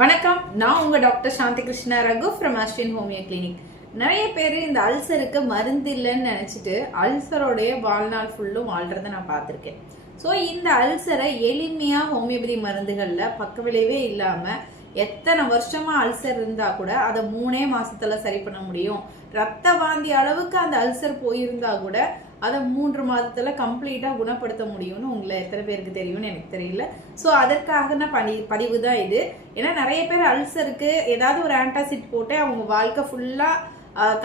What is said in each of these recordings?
வணக்கம். நான் உங்க doctor Shanthi Krishna Raghu from Austin homeo clinic. நிறைய பேர் இந்த அல்சருக்கு மருந்து இல்லைன்னு நினைச்சிட்டு அல்சரோடைய வாழ்நாள் ஃபுல்லும் வாழ்றத நான் பார்த்துருக்கேன். ஸோ இந்த அல்சரை எளிமையா ஹோமியோபதி மருந்துகள்ல பக்க விளைவே இல்லாம எத்தனை வருஷமா அல்சர் இருந்தா கூட அதை 3 மாசத்துல சரி பண்ண முடியும். ரத்த வாந்தி அளவுக்கு அந்த அல்சர் போயிருந்தா கூட அதை 3 மாதத்துல கம்ப்ளீட்டா குணப்படுத்த முடியும்னு உங்களை எத்தனை பேருக்கு தெரியும்னு எனக்கு தெரியல. ஸோ அதற்காக பதிவு தான் இது. ஏன்னா நிறைய பேர் அல்சருக்கு ஏதாவது ஒரு ஆன்டாசிட் போட்டு அவங்க வாழ்க்கை ஃபுல்லா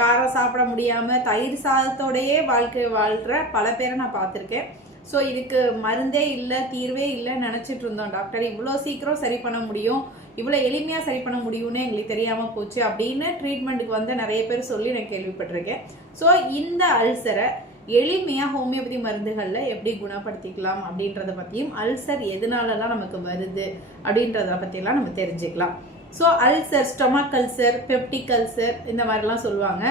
காரம் சாப்பிட முடியாம தயிர் சாதத்தோடயே வாழ்க்கை வாழ்ற பல பேரை நான் பார்த்துருக்கேன். ஸோ இதுக்கு மருந்தே இல்லை, தீர்வே இல்லைன்னு நினைச்சிட்டு இருந்தோம். டாக்டர் இவ்வளோ சீக்கிரம் சரி பண்ண முடியும், இவ்வளோ எளிமையா சரி பண்ண முடியும்னு எங்களுக்கு தெரியாம போச்சு அப்படின்னு ட்ரீட்மெண்ட்டுக்கு வந்து நிறைய பேர் சொல்லி நான் கேள்விப்பட்டிருக்கேன். ஸோ இந்த அல்சரை எளிமையா ஹோமியோபதி மருந்துகள்ல எப்படி குணப்படுத்திக்கலாம் அப்படின்றத பத்தியும், அல்சர் எதனாலலாம் நமக்கு வருது அப்படின்றத பத்தியெல்லாம் நம்ம தெரிஞ்சுக்கலாம். So ulcer, stomach ulcer, peptic ulcer இந்த மாதிரிலாம் சொல்லுவாங்க.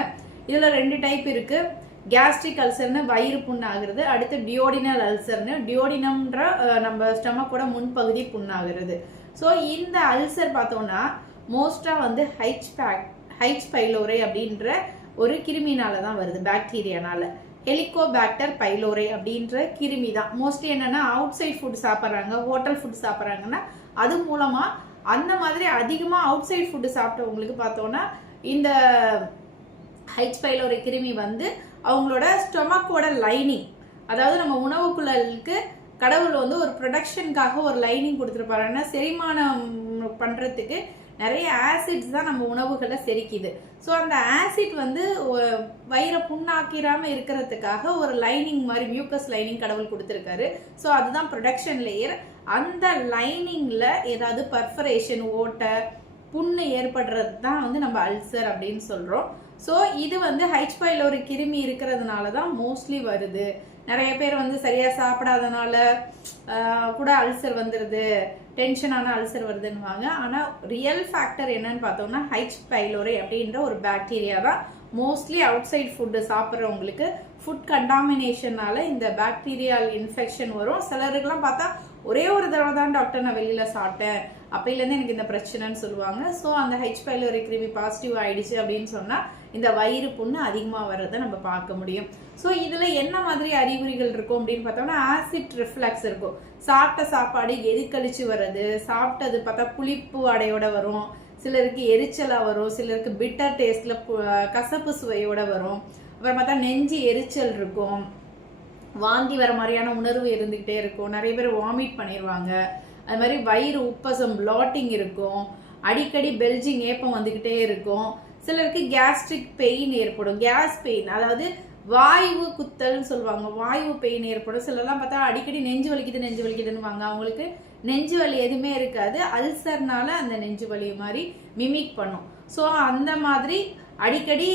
இதுல 2 டைப் இருக்கு. கேஸ்ட்ரிக் அல்சர்னு வயிறு புண்ணாகிறது, அடுத்து டியோடினல் அல்சர்னு டியோடினம்ன்ற நம்ம ஸ்டொமக்கோட முன்பகுதி புண்ணாகிறது. ஸோ இந்த அல்சர் பார்த்தோம்னா மோஸ்டா வந்து ஹைச் பைலோரை அப்படின்ற ஒரு கிருமினால தான் வருது, பாக்டீரியானால. ஹெலிகோபாக்டர் பைலோரை அப்படின்ற கிருமி தான் மோஸ்ட்லி. என்னன்னா அவுட் சைட் ஃபுட் சாப்பிட்றாங்க, ஹோட்டல் ஃபுட் சாப்பிட்றாங்கன்னா அது மூலமா அந்த மாதிரி அதிகமா அவுட் சைட் ஃபுட்டு சாப்பிட்டவங்களுக்கு பார்த்தோம்னா இந்த ஹைச் பைலோரை கிருமி வந்து அவங்களோட ஸ்டொமக்கோட லைனிங், அதாவது நம்ம உணவுக்குள்ளலுக்கு கடவுள் வந்து ஒரு ப்ரொடக்ஷனுக்காக ஒரு லைனிங் கொடுத்துருப்பாருன்னா செரிமானம் பண்றதுக்கு நிறைய ஆசிட்ஸ் தான் நம்ம உணவுகளை செரிக்குது. ஸோ அந்த ஆசிட் வந்து வயிறை புண்ணாக்கிராம இருக்கிறதுக்காக ஒரு லைனிங் மாதிரி மியூக்கஸ் லைனிங் கடவுள் கொடுத்துருக்காரு. ஸோ அதுதான் ப்ரொடக்ஷன் லேயர். அந்த லைனிங்ல ஏதாவது பர்ஃபரேஷன், ஓட்டை, புண்ணு ஏற்படுறது தான் வந்து நம்ம அல்சர் அப்படின்னு சொல்றோம். ஸோ இது வந்து ஹைச் பைலோரி கிருமி இருக்கிறதுனால தான் மோஸ்ட்லி வருது. நிறைய பேர் வந்து சரியா சாப்பிடாதனால கூட அல்சர் வந்துடுது, டென்ஷனான அல்சர் வருதுன்னுவாங்க. ஆனா ரியல் ஃபேக்டர் என்னன்னு பார்த்தோம்னா ஹைச் பைலோரி அப்படின்ற ஒரு பாக்டீரியா தான். மோஸ்ட்லி அவுட் சைட் ஃபுட்டு சாப்பிட்றவங்களுக்கு ஃபுட் கண்டாமினேஷனால இந்த பாக்டீரியால் இன்ஃபெக்ஷன் வரும். சிலருக்குலாம் பார்த்தா ஒரே ஒரு தடவை தான் டாக்டர் நான் வெளியில சாப்பிட்டேன், அப்பையிலேருந்து எனக்கு இந்த பிரச்சனைன்னு சொல்லுவாங்க. ஸோ அந்த ஹெச் பைலோரி கிருமி பாசிட்டிவ் ஆயிடுச்சு அப்படின்னு சொன்னா இந்த வயிறு புண்ணு அதிகமாக வர்றதை நம்ம பார்க்க முடியும். ஸோ இதுல என்ன மாதிரி அறிகுறிகள் இருக்கும் அப்படின்னு பார்த்தோம்னா ஆசிட் ரிஃப்ளக்ஸ் இருக்கும். சாப்பிட்ட சாப்பாடு எரிக்கழிச்சு வர்றது, சாப்பிட்டது பார்த்தா புளிப்பு அடையோட வரும், சிலருக்கு எரிச்சலா வரும், சிலருக்கு பிட்டர் டேஸ்ட்ல கசப்பு சுவையோட வரும். அப்புறம் பார்த்தா நெஞ்சு எரிச்சல் இருக்கும், வாந்தி வர மாதிரியான உணர்வு இருந்துகிட்டே இருக்கும், நிறைய பேர் வாமிட் பண்ணிடுவாங்க. அது மாதிரி வயிறு உப்பசம், பிளாட்டிங் இருக்கும், அடிக்கடி பெல்ஜிங் ஏப்பம் வந்துகிட்டே இருக்கும். சிலருக்கு கேஸ்ட்ரிக் பெயின் ஏற்படும், கேஸ் பெயின், அதாவது வாயு குத்தல்னு சொல்லுவாங்க, வாயு பெயின் ஏற்படும். சிலர்லாம் பார்த்தா அடிக்கடி நெஞ்சு வலிக்குதுன்னு அவங்களுக்கு நெஞ்சு வலி எதுவுமே இருக்காது, அல்சர்னால அந்த நெஞ்சு வலி மாதிரி மிமிக் பண்ணும். ஸோ அந்த மாதிரி அடிக்கடி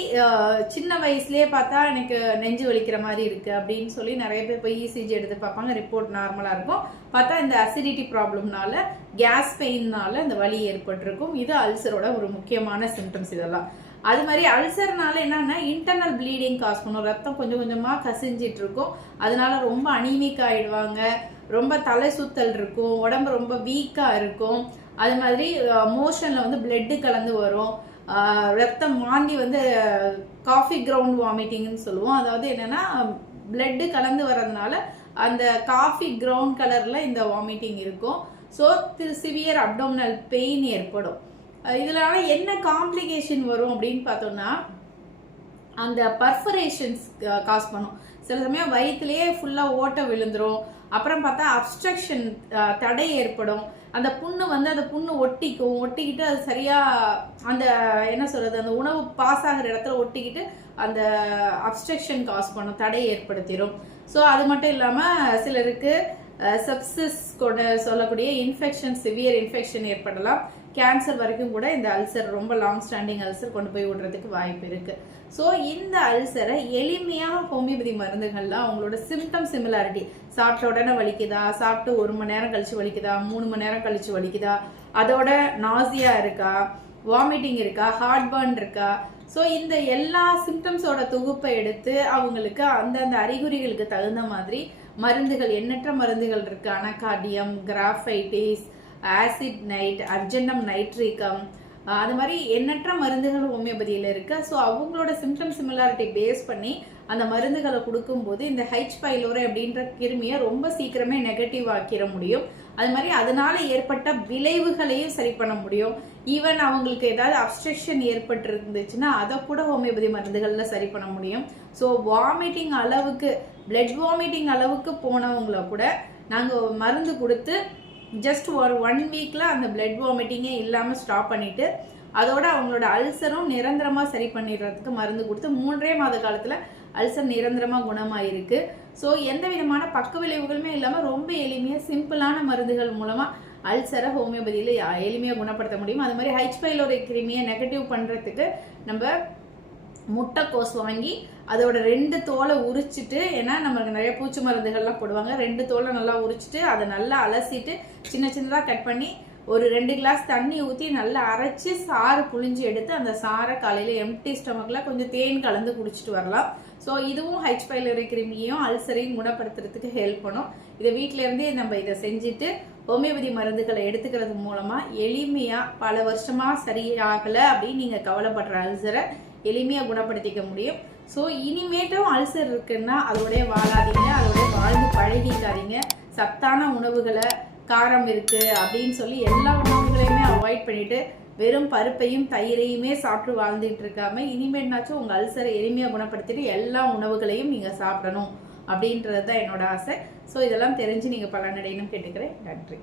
சின்ன வயசுலயே பார்த்தா எனக்கு நெஞ்சு வலிக்கிற மாதிரி இருக்கு அப்படின்னு சொல்லி நிறைய பேர் போய் இசிஜி எடுத்து பார்ப்பாங்க, ரிப்போர்ட் நார்மலா இருக்கும். பார்த்தா இந்த அசிடிட்டி ப்ராப்ளம்னால, கேஸ் பெயின்னால இந்த வலி ஏற்பட்டிருக்கும். இது அல்சரோட ஒரு முக்கியமான சிம்டம்ஸ் இதெல்லாம். அது மாதிரி அல்சர்னால என்னன்னா இன்டர்னல் ப்ளீடிங் காஸ் பண்ணும், ரத்தம் கொஞ்சம் கொஞ்சமா கசிஞ்சிட்டு இருக்கும். அதனால ரொம்ப அனீமிக் ஆயிடுவாங்க, ரொம்ப தலை சுத்தல் இருக்கும், உடம்பு ரொம்ப வீக்கா இருக்கும். அது மாதிரி மோஷன்ல வந்து பிளட் கலந்து வரும், ரத்தம் வாந்தி வந்து காஃபி கிரவுண்ட் வாமிட்டிங்னு சொல்லுவோம். அதாவது என்னன்னா பிளட் கலந்து வர்றதுனால அந்த காஃபி கிரவுண்ட் கலர்ல இந்த வாமிட்டிங் இருக்கும். ஸோ சிவியர் அப்டோமினல் பெயின் ஏற்படும். இதனால என்ன காம்ப்ளிகேஷன் வரும் அப்படின்னு பார்த்தோம்னா அந்த பர்ஃபரேஷன்ஸ் காஸ் பண்ணும். சில சமயம் வயிற்றுலயே ஃபுல்லா ஓட்டை விழுந்துரும். அப்புறம் பார்த்தா அப்ஸ்ட்ரக்ஷன், தடை ஏற்படும். அந்த புண்ணு வந்து அந்த புண்ணு ஒட்டிக்கிட்டு அது சரியா அந்த என்ன சொல்றது, அந்த உணவு பாஸ் ஆகிற இடத்துல ஒட்டிக்கிட்டு அந்த அப்ஸ்ட்ரக்ஷன் காஸ் பண்ணும், தடை ஏற்படுத்திடும். ஸோ அது மட்டும் இல்லாம சிலருக்கு செப்சிஸ் கூட சொல்லக்கூடிய இன்ஃபெக்ஷன், சிவியர் இன்ஃபெக்ஷன் ஏற்படலாம். கேன்சர் வரைக்கும் கூட இந்த அல்சர், ரொம்ப லாங் ஸ்டாண்டிங் அல்சர் கொண்டு போய் விடுறதுக்கு வாய்ப்பு இருக்கு. ஸோ இந்த அல்சரை எளிமையான ஹோமியோபதி மருந்துகள்ல அவங்களோட சிம்டம் சிமிலாரிட்டி, சாப்பிட்ட உடனே வலிக்குதா, சாப்பிட்டு 1 மணி நேரம் கழிச்சு வலிக்குதா, 3 மணி நேரம் கழிச்சு வலிக்குதா, அதோட நாசியா இருக்கா, வாமிட்டிங் இருக்கா, ஹார்ட் பர்ன் இருக்கா. ஸோ இந்த எல்லா சிம்டம்ஸோட தொகுப்பை எடுத்து அவங்களுக்கு அந்தந்த அறிகுறிகளுக்கு தகுந்த மாதிரி மருந்துகள், எண்ணற்ற மருந்துகள் இருக்கு. Anacardium, graphites, acid night, argentum nitricum, அது மாதிரி எண்ணற்ற மருந்துகள் ஹோமியோபதியில் இருக்கு. ஸோ அவங்களோட சிம்டம் சிமிலாரிட்டி பேஸ் பண்ணி அந்த மருந்துகளை கொடுக்கும்போது இந்த H. pylori அப்படின்ற கிருமியை ரொம்ப சீக்கிரமே நெகட்டிவ் ஆக்கிட முடியும். அது மாதிரி அதனால ஏற்பட்ட விளைவுகளையும் சரி பண்ண முடியும். ஈவன் அவங்களுக்கு ஏதாவது அப்ஸ்ட்ரக்ஷன் ஏற்பட்டு இருந்துச்சுன்னா அதை கூட ஹோமியோபதி மருந்துகள்ல சரி பண்ண முடியும். ஸோ வாமிட்டிங் அளவுக்கு, பிளட் வாமிட்டிங் அளவுக்கு போனவங்கள கூட நாங்கள் மருந்து கொடுத்து ஜஸ்ட் ஒரு 1 வீக்ல அந்த பிளட் வாமிட்டிங்கே இல்லாமல் ஸ்டாப் பண்ணிட்டு அதோட அவங்களோட அல்சரும் நிரந்தரமா சரி பண்ணிடுறதுக்கு மருந்து கொடுத்து 3 மாத காலத்துல அல்சர் நிரந்தரமா குணமாயிருக்கு. ஸோ எந்த விதமான பக்க விளைவுகளுமே இல்லாம ரொம்ப எளிமையா சிம்பிளான மருந்துகள் மூலமா அல்சரை ஹோமியோபதியில எளிமையா குணப்படுத்த முடியும். அது மாதிரி H. pylori கிருமியை நெகட்டிவ் பண்றதுக்கு நம்ம முட்டைக்கோஸ் வாங்கி அதோட 2 தோலை உரிச்சிட்டு, ஏன்னா நம்மளுக்கு நிறைய பூச்சி மருந்துகள்லாம் போடுவாங்க, 2 தோலை நல்லா உரிச்சிட்டு அதை நல்லா அலசிட்டு சின்ன சின்னதாக கட் பண்ணி ஒரு 2 கிளாஸ் தண்ணி ஊற்றி நல்லா அரைச்சி சாறு புழிஞ்சு எடுத்து அந்த சாரை காலையில் எம்டி ஸ்டமக்கில் கொஞ்சம் தேன் கலந்து குடிச்சிட்டு வரலாம். ஸோ இதுவும் H. pylori கிருமியையும் அல்சரையும் குணப்படுத்துறதுக்கு ஹெல்ப் பண்ணும். இதை வீட்டில இருந்தே நம்ம இதை செஞ்சுட்டு ஹோமியோபதி மருந்துகளை எடுத்துக்கிறது மூலமா எளிமையா பல வருஷமா சரியாகலை அப்படின்னு நீங்க கவலைப்படுற அல்சரை எளிமையா குணப்படுத்திக்க முடியும். ஸோ இனிமேட்டும் அல்சர் இருக்குன்னா அதோடய வாழாதீங்க, அதோடய வாழ்ந்து பழகிக்காதீங்க. சத்தான உணவுகளை, காரம் இருக்கு அப்படின்னு சொல்லி எல்லா உணவுகளையுமே அவாய்ட் பண்ணிட்டு வெறும் பருப்பையும் தயிரையுமே சாப்பிட்டு வாழ்ந்துட்டு இருக்காம இனிமேட்னாச்சும் உங்க அல்சரை எளிமையா குணப்படுத்திட்டு எல்லா உணவுகளையும் நீங்க சாப்பிடணும் அப்படின்றது தான் என்னோட ஆசை. ஸோ இதெல்லாம் தெரிஞ்சு நீங்க பலனடையணும் கேட்டுக்கிறேன். நன்றி.